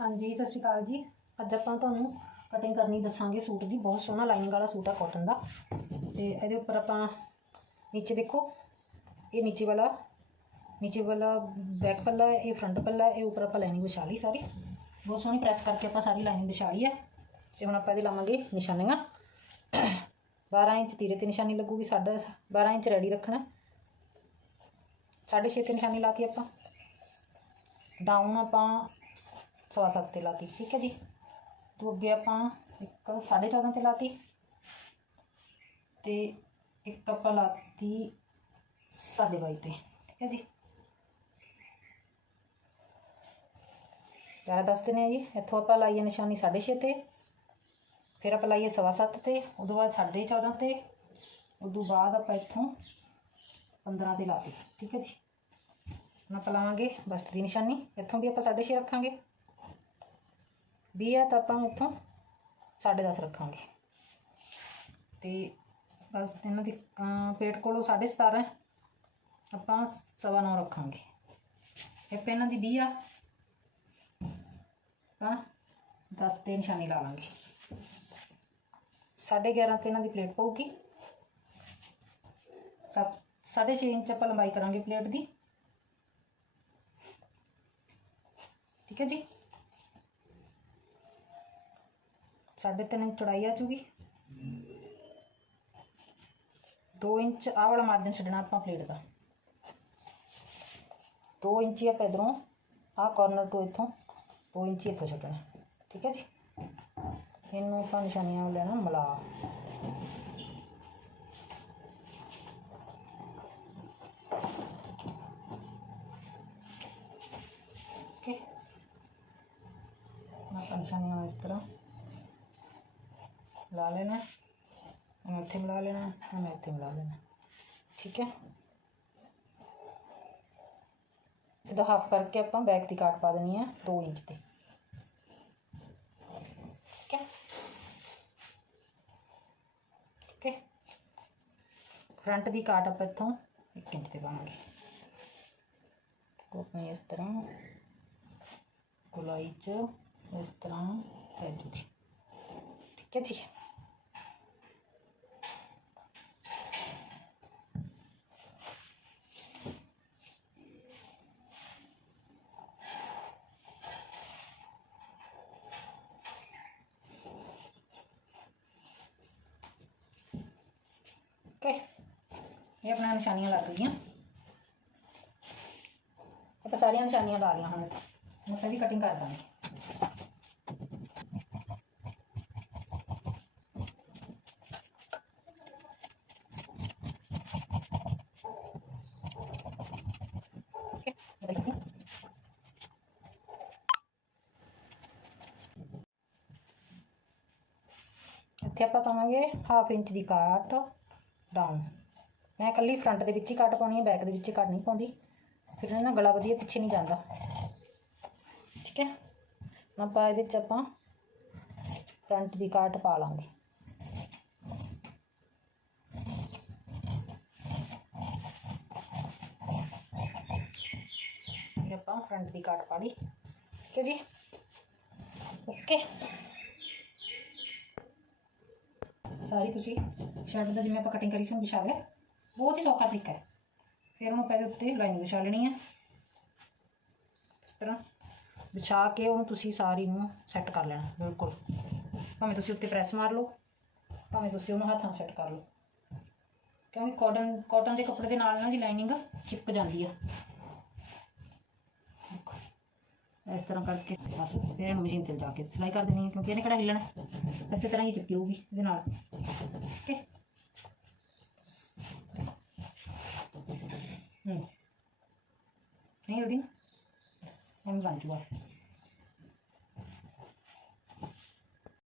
ਹਾਂਜੀ, ਸਤਿ ਸ਼੍ਰੀ ਅਕਾਲ ਜੀ। ਅੱਜ ਆਪਾਂ ਤੁਹਾਨੂੰ ਕਟਿੰਗ ਕਰਨੀ ਦੱਸਾਂਗੇ ਸੂਟ ਦੀ। ਬਹੁਤ ਸੋਹਣਾ ਲਾਈਨਿੰਗ ਵਾਲਾ ਸੂਟ ਆ ਕਾਟਨ ਦਾ। ਤੇ ਇਹਦੇ ਉੱਪਰ ਆਪਾਂ ਨੀਚੇ ਦੇਖੋ, ਇਹ ਨੀਚੇ ਵਾਲਾ ਨੀਚੇ ਵਾਲਾ ਬੈਕ ਪੱਲਾ ਹੈ, ਇਹ ਫਰੰਟ ਪੱਲਾ ਇਹ ਉੱਪਰ ਆਪਾਂ ਲਾਈਨਿੰਗ ਵਿਛਾ ਲਈ ਸਾਰੀ। ਬਹੁਤ ਸੋਹਣੀ ਪ੍ਰੈਸ ਕਰਕੇ ਆਪਾਂ ਸਾਰੀ ਲਾਈਨਿੰਗ ਵਿਛਾ ਲਈ ਹੈ। ਤੇ ਹੁਣ ਆਪਾਂ ਇਹਦੇ ਲਾਵਾਂਗੇ ਨਿਸ਼ਾਨੀਆਂ। 12 ਇੰਚ ਤੀਰੇ ਤੇ ਨਿਸ਼ਾਨੀ ਲੱਗੂਗੀ, ਸਾਡਾ 12 ਇੰਚ ਰੈਡੀ ਰੱਖਣਾ ਸਾਢੇ ਛੇ ਤੇ ਨਿਸ਼ਾਨੀ ਲਾਤੀ ਆਪਾਂ। ਡਾਊਨ ਆਪਾਂ ਸਵਾ ਸੱਤ ਤੇ ਲਾਤੀ, ਠੀਕ ਹੈ ਜੀ। ਤੋਂ ਅੱਗੇ ਆਪਾਂ ਇੱਕ ਸਾਢੇ 14 ਤੇ ਲਾਤੀ ਤੇ ਇੱਕ ਆਪਾਂ ਲਾਤੀ ਸਾਢੇ ਬਾਈ ਤੇ, ਠੀਕ ਹੈ ਜੀ। ਯਾਰ ਦਿੰਦੇ ਨੇ ਜੀ, ਇੱਥੋਂ ਆਪਾਂ ਲਾਈਏ ਨਿਸ਼ਾਨੀ ਸਾਢੇ ਛੇ ਤੇ, ਫਿਰ ਆਪਾਂ ਲਾਈਏ ਸਵਾ ਸੱਤ ਤੇ, ਉਦੋਂ ਬਾਅਦ ਸਾਢੇ 14 ਤੇ, ਉਦੋਂ ਬਾਅਦ ਆਪਾਂ ਇੱਥੋਂ 15 ਤੇ ਲਾਤੀ, ਠੀਕ ਹੈ ਜੀ। ਹੁਣ ਆਪਾਂ ਲਾਵਾਂਗੇ ਬਸਤ ਦੀ ਨਿਸ਼ਾਨੀ, ਇੱਥੋਂ ਵੀ ਆਪਾਂ ਸਾਢੇ ਛੇ ਰੱਖਾਂਗੇ। 20 ਆ ਤਾਂ ਆਪਾਂ ਇੱਥੋਂ ਸਾਢੇ 10 ਰੱਖਾਂਗੇ। ਤੇ ਬਸ ਇਹਨਾਂ ਦੀ ਅਮ, ਪੇਟ ਕੋਲੋਂ ਸਾਢੇ 17 ਆਪਾਂ ਸਵਾ ਨੌ ਰੱਖਾਂਗੇ। ਇਹ ਇਹਨਾਂ ਦੀ 20 ਆ। ਆਪਾਂ 10 ਤੇ ਨਿਸ਼ਾਨੀ ਲਾ ਲਾਂਗੇ। ਸਾਢੇ 11 ਤੇ ਇਹਨਾਂ ਦੀ ਪਲੇਟ ਪਊਗੀ। ਸੱਤ ਸਾਢੇ ਛੇ ਇੰਚ ਆਪਾਂ ਲੰਬਾਈ ਕਰਾਂਗੇ ਪਲੇਟ ਦੀ। ਠੀਕ ਹੈ ਜੀ? ਸਾਢੇ ਤਿੰਨ ਇੰਚ ਚੌੜਾਈ ਆ ਜੂਗੀ। 2 ਇੰਚ ਆਹ ਵਾਲਾ ਮਾਰਜਨ ਛੱਡਣਾ ਆਪਾਂ ਪਲੇਟ ਦਾ। 2 ਇੰਚ ਹੀ ਆਪਾਂ ਇਧਰੋਂ ਆਹ ਕਾਰਨਰ ਤੋਂ ਇੱਥੋਂ 2 ਇੰਚ ਇੱਥੋਂ ਛੱਡਣਾ, ਠੀਕ ਹੈ ਜੀ? ਇਹਨੂੰ ਆਪਾਂ ਨਿਸ਼ਾਨੀਆਂ ਨੂੰ ਲੈਣਾ ਮਿਲਾ। ਓਕੇ ਆਪਾਂ ਨਿਸ਼ਾਨੀਆਂ ਇਸ ਤਰ੍ਹਾਂ ਲਾ ਲੈਣਾ ਮੈਂ ਇੱਥੇ ਮਿਲਾ ਲੈਣਾ ਮੈਂ ਇੱਥੇ ਮਿਲਾ ਲੈਣਾ ਠੀਕ ਹੈ ਇਹਦਾ ਹਾਫ ਕਰਕੇ ਆਪਾਂ ਬੈਕ ਦੀ ਕਾਟ ਪਾ ਦੇਣੀ ਹੈ 2 ਇੰਚ ਤੇ ਠੀਕ ਹੈ ਓਕੇ ਫਰੰਟ ਦੀ ਕਾਟ ਆਪਾਂ ਇੱਥੋਂ 1 ਇੰਚ ਤੇ ਪਾਵਾਂਗੇ ਕੋਪੇ ਇਸ ਤਰ੍ਹਾਂ ਗੁਲਾਈ ਚ ਇਸ ਤਰ੍ਹਾਂ ਪੈ ਜੂਗੀ ਠੀਕ ਹੈ ਜੀ ਓਕੇ ਇਹ ਆਪਣਾ ਨਿਸ਼ਾਨੀਆਂ ਲੱਗ ਗਈਆਂ ਆਪਾਂ ਸਾਰੀਆਂ ਨਿਸ਼ਾਨੀਆਂ ਲਾ ਲਈਆਂ ਹੁਣ। ਹੁਣ ਪਹਿਲੀ ਕਟਿੰਗ ਕਰ ਦਾਂਗੇ। ਇੱਥੇ ਆਪਾਂ ਪਾਵਾਂਗੇ ਹਾਫ ਇੰਚ ਦੀ ਕਾਟ ਡਾਊਨ ਮੈਂ ਇਕੱਲੀ ਫਰੰਟ ਦੇ ਵਿੱਚ ਹੀ ਕੱਟ ਪਾਉਣੀ ਹੈ ਬੈਕ ਦੇ ਵਿੱਚ ਹੀ ਕੱਟ ਨਹੀਂ ਪਾਉਂਦੀ। ਫਿਰ ਇਹ ਨਾ ਗਲਾ ਵਧੀਆ ਪਿੱਛੇ ਨਹੀਂ ਜਾਂਦਾ। ਠੀਕ ਹੈ? ਹੁਣ ਆਪਾਂ ਇਹਦੇ ਚ ਆਪਾਂ ਫਰੰਟ ਦੀ ਕਾਟ ਪਾ ਲਾਂਗੇ। ਆਪਾਂ ਫਰੰਟ ਦੀ ਕਾਟ ਪਾ ਲਈ। ਠੀਕ ਹੈ ਜੀ? ਓਕੇ ਸਾਰੀ ਤੁਸੀਂ ਸ਼ਰਟ ਦਾ ਜਿਵੇਂ ਆਪਾਂ ਕਟਿੰਗ ਕਰੀ ਸੀ ਉਹ ਵਿਛਾ ਲਿਆ। ਬਹੁਤ ਹੀ ਸੌਖਾ ਤਰੀਕਾ ਹੈ। ਫਿਰ ਉਹਨੂੰ ਪਹਿਲੇ ਉੱਤੇ ਲਾਈਨਿੰਗ ਵਿਛਾ ਲੈਣੀ ਹੈ। ਇਸ ਤਰ੍ਹਾਂ ਵਿਛਾ ਕੇ ਉਹਨੂੰ ਤੁਸੀਂ ਸਾਰੀ ਨੂੰ ਸੈੱਟ ਕਰ ਲੈਣਾ, ਬਿਲਕੁਲ। ਭਾਵੇਂ ਤੁਸੀਂ ਉੱਤੇ ਪ੍ਰੈਸ ਮਾਰ ਲਓ, ਭਾਵੇਂ ਤੁਸੀਂ ਉਹਨੂੰ ਹੱਥਾਂ ਸੈੱਟ ਕਰ ਲਓ। ਕਿਉਂਕਿ ਕਾਟਨ ਕਾਟਨ ਦੇ ਕੱਪੜੇ ਦੇ ਨਾਲ ਨਾ ਜੀ ਲਾਈਨਿੰਗ ਚਿਪਕ ਜਾਂਦੀ ਆ ਦੇਖੋ। ਇਸ ਤਰ੍ਹਾਂ ਕਰਕੇ ਬਸ ਫਿਰ ਇਹਨੂੰ ਮਸ਼ੀਨ ਤੇ ਜਾ ਕੇ ਸਿਲਾਈ ਕਰ ਦੇਣੀ ਹੈ, ਕਿਉਂਕਿ ਇਹਨੇ ਕਿਹੜਾ ਹਿੱਲਣਾ ਇਸੇ ਤਰ੍ਹਾਂ ਹੀ ਚਿਪਕੀ ਰਹੂਗੀ ਇਹਦੇ ਨਾਲ। ਓਕੇ ਹੂੰ। ਨਹੀਂ ਉਹਦੀ ਐਵੇਂ ਬਣ ਜੂਗਾ।